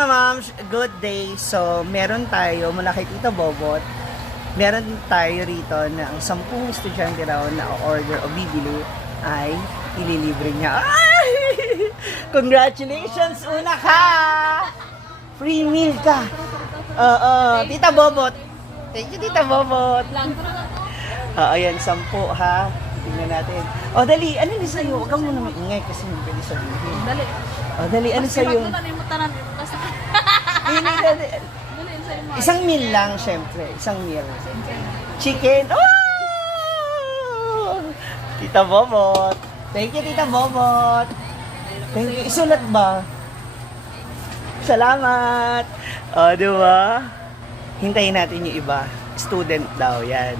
mga moms, good day. So, meron tayo mula kay Tita Bobot. Meron tayo rito na ang 10 estudyante raw na order o bibili ay ililibre niya. Ay! Congratulations! Una ka! Free meal ka! Tita Bobot. Thank you, Tita Bobot. Ayan, 10 ha. Tingnan natin. O, dali. Ano ni sa'yo? Huwag kang muna maingay kasi hindi pwede sabihin. Dali. O, dali. Ano sa'yo? Dali. Isang meal lang, syempre. Isang meal. Chicken. Oh! Tita Bobot. Thank you, Tita Bobot. Thank you. Isulat ba? Salamat. O, diba? Hintayin natin yung iba. Student daw, yan.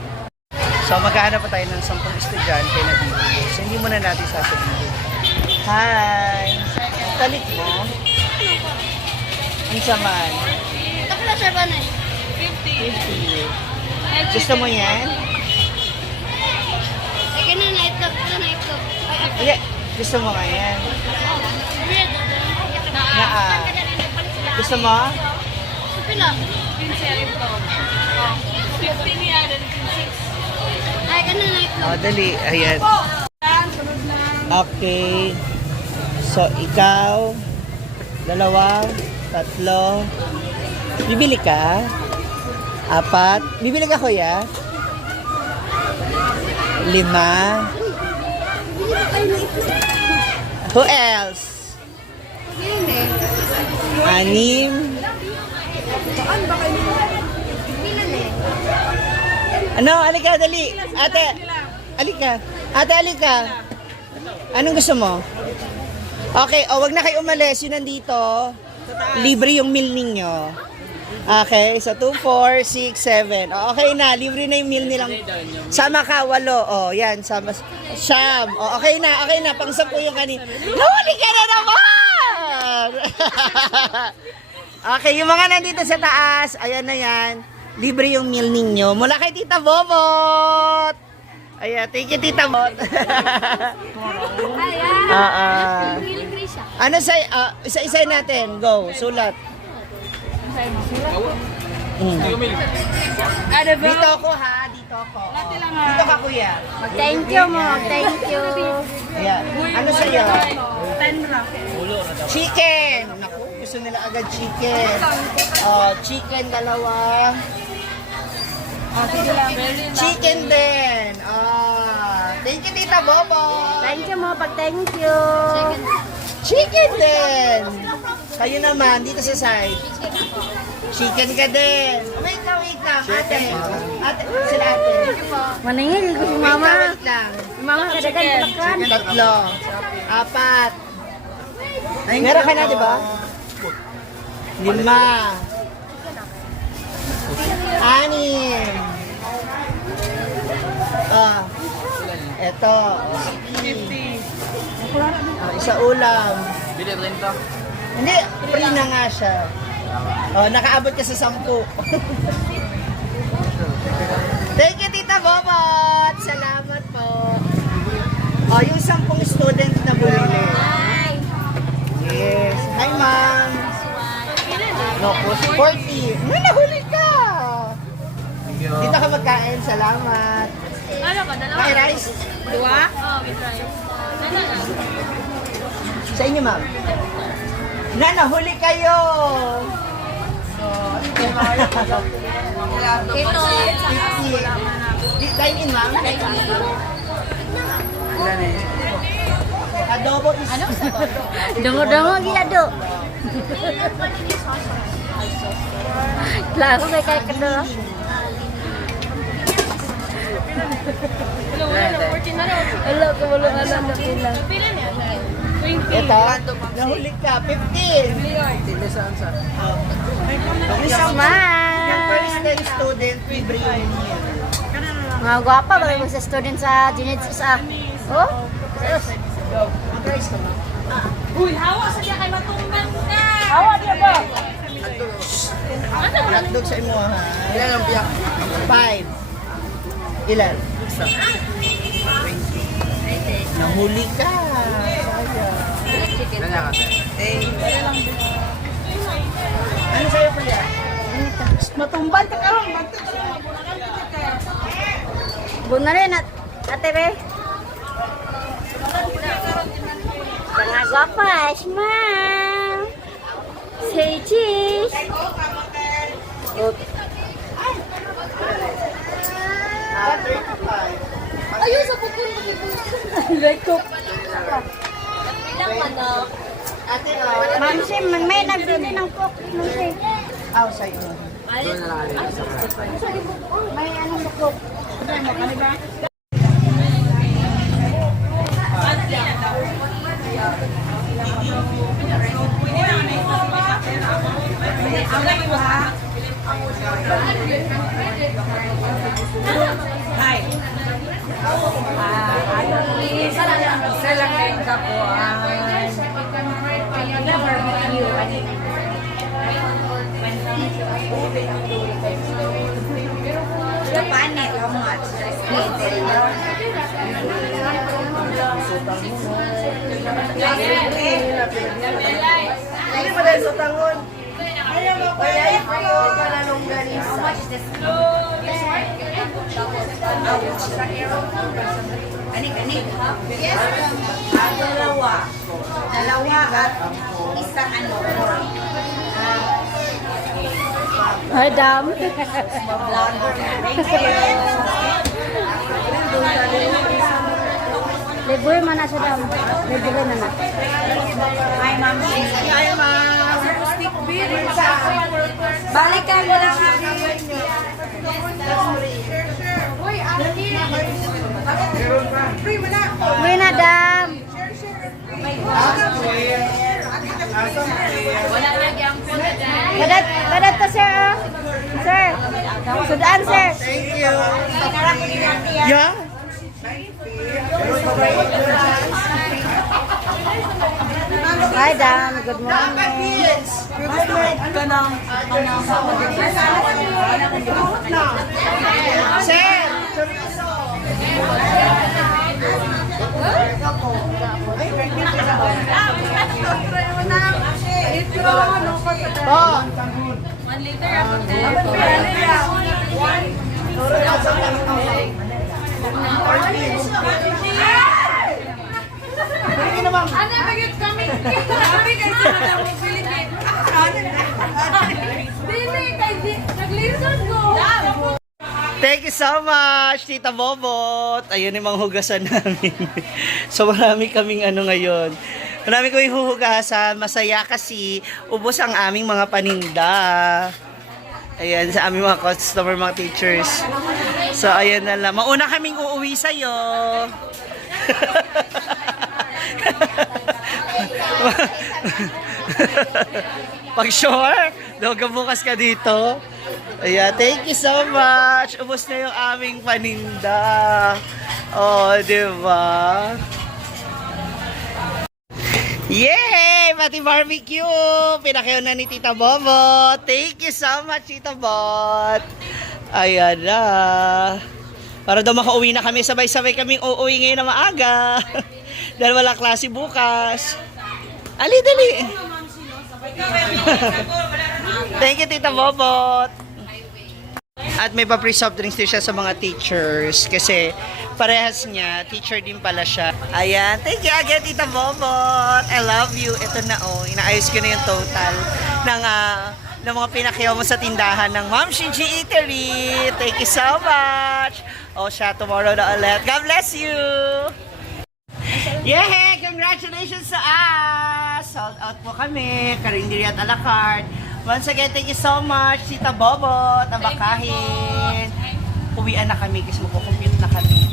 So, magkahanap pa tayo ng 10 estudyante na bibili. So, hindi muna natin sasabihin. Hi! Talit mo? Ang saman? Tapos siya ba na 50. Gusto mo yan? Ay, ganun na ito. Hindi. Gusto mo nga yan? Gusto mo? Pila? 15 niya, then 6. Ay, ganun na ito. O, dali. Ayan. Okay. So, ikaw, 2, 3. Bibili ka? 4. Bibili ka, kuya? 5. Who else? 6. Ano? Alika, dali. Ate. Alika. Ate, alika. Anong gusto mo? Okay, wag na kayo umalis. Yun nandito. Libre yung meal ninyo. Okay, so 2, 4, 6, 7. Okay na, libre na yung meal nilang. Sama ka, 8. Yan, sama. Siyam. Okay na. Pang 10 yung kanina. Huli ka na naman! Okay, yung mga nandito sa taas, ayan na yan. Libre yung meal ninyo. Mula kay Tita Bobot. Ayan, thank you, Tita Bobot. Ano sa isa-isa natin? Go, sulat. Dito ako ha, dito ako. Dito ka, kuya. Thank you mo. Thank you. Ayan. Ano sa'yo? 10 lang. Chicken! Naku, gusto nila agad chicken. Chicken, 2. Chicken din. Thank you, Tita Bobo. Thank you mo. Thank you. Chicken din. Kayo naman, dito sa side. Chicken ka din. Wait lang. Ate, sila ate. Maningil ko si mama. Wait lang. Mama, kadagan palakan. 3. 4. Meron ka na, di ba? 5. 6. Eto. 50. Isa ulam. Bili 30. Hindi, free na nga siya. Nakaabot ka sa 10. Thank you, Tita Bobot. Salamat po. Yung 10 student na bumili. Yes. Hi, ma'am. No, 40. Nahuli ka. Dito ka magkain. Salamat. Ano ka? Dalawa? May rice? 2? Oo, with rice. Sa inyo, ma'am. Nahuli kayo. Ito. 50. Dine in, ma'am. Adobo is... Ano? Dungo-dungo gilado. Klaro may kaya ka doon. Wala ko wala na pila. Pila niya? 20. Ito, nahuli ka. 15. Isang yung first 10 student, libre yung meal. Mga gwapa ba yung sa student sa Genetics Oh? Mag-rice ka, ma'am. Uy, hawa sa diya kay matumban ka. Hawa dia ba? Hotdog sa imo, ha? Ilan ang biyak? 5. Ilan? Isa. 20. Nahuli ka. Sayang. tumban ka karon. Buna rin at ate be. Tengah guapa, smile. Say cheese. Ayun sa pukul. Lekop. Ilang manok? Ate, Ma'am Sim, may nagbili ng cook. Ma'am Sim. outside mo. May anong cook. Hindi mo dahil sa tangon. Dalawa at isang ano. Madam. Libre man na siya dam. Libre man na. Hi, ma'am. Hi, ma'am. Balikan mo lang ako. Uwi na dam. Badat to sir. Oh. Sir. Sudaan sir. Thank you. Yeah? Hi dam. Good morning. Sir! Oh! 1 liter ako. Ano bagay kami? Kami kasi na mo Philippine. Dili kay naglirson ko. Thank you so much, Tita Bobot. Ayun yung mga hugasan namin. So marami kaming ano ngayon. Marami kaming huhugasan. Masaya kasi ubos ang aming mga paninda. Ayan, sa aming mga customer, mga teachers. So ayan na lang. Mauna kaming uuwi sa'yo. Pag sure, doga bukas ka dito. Ayan, thank you so much. Ubos na yung aming paninda. Oh, di ba? Yay! Pati barbecue! Pinakayo na ni Tita Bobot. Thank you so much, Tita Bot. Ayan na. Para daw makauwi na kami, sabay-sabay kaming uuwi ngayon na maaga. Dahil wala klase bukas. Ali, dali. Thank you, Tita Bobot. At may pa-free soft drinks din siya sa mga teachers kasi parehas niya, teacher din pala siya. Ayan, thank you again, Tita Bobot. I love you. Ito na inaayos ko na yung total ng mga pinakyaw mo sa tindahan ng Ma'am Shinji Eatery. Thank you so much. Siya, tomorrow na ulit. God bless you. Yay! Congratulations sa us! Sold out po kami. Karinderya at a la carte. Once again, thank you so much, Tita Bobot. Abakahin. Uwian na kami kasi magpo-compute na kami.